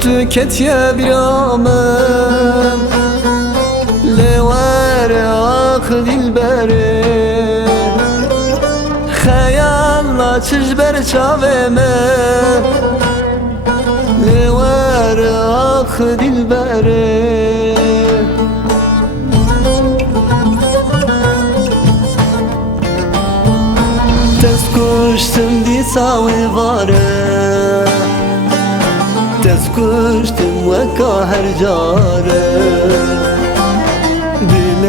تكتيا برامم لوار آخ دلبره خیال چجبر چاومه لوار آخ دلبره دست کشتم دی ساوی واره دست کشتم وکا هر جاره دل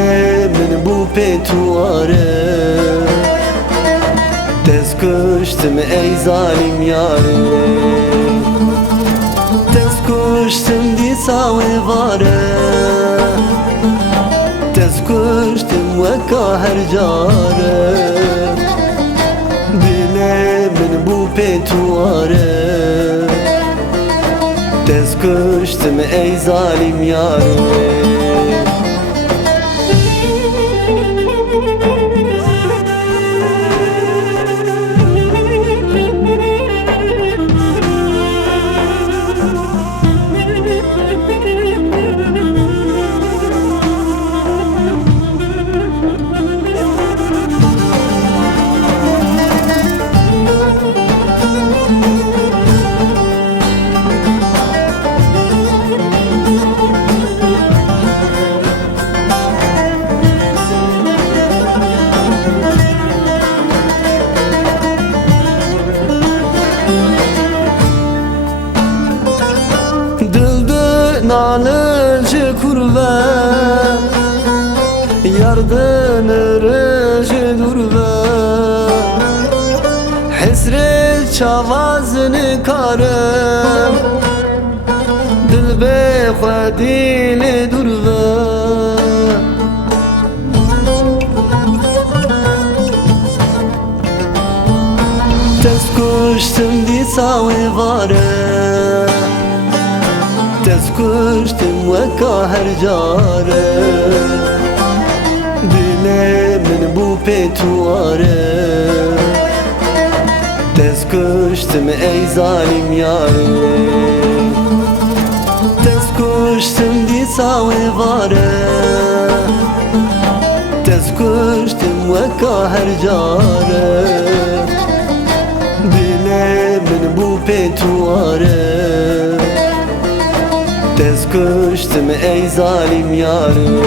من بو پیتواره دست کشتم ای ظالم یاره دست کشتم دی ساوی واره دست کشتم وکا هر جاره دل من بو پیتواره دست کشتم ای ظالم یاره Nalıcı kurve Yardın rıcı durve Hesret çavazını karım Dilbe khadili durve Dest kuştum di savi vare دست کشتم وکا هر جاره دل من بو پیتواره دست کشتم ای ظالم یاره دست کشتم دی ساوی واره دست کشتم وکا هر جاره دل من بو پیتواره دست کشتم ای ظالم یاره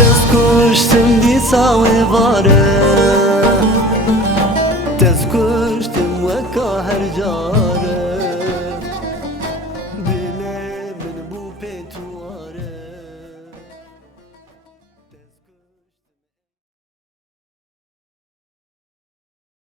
دست کشتم دی ساوی واره دست کشتم وکا هر جاره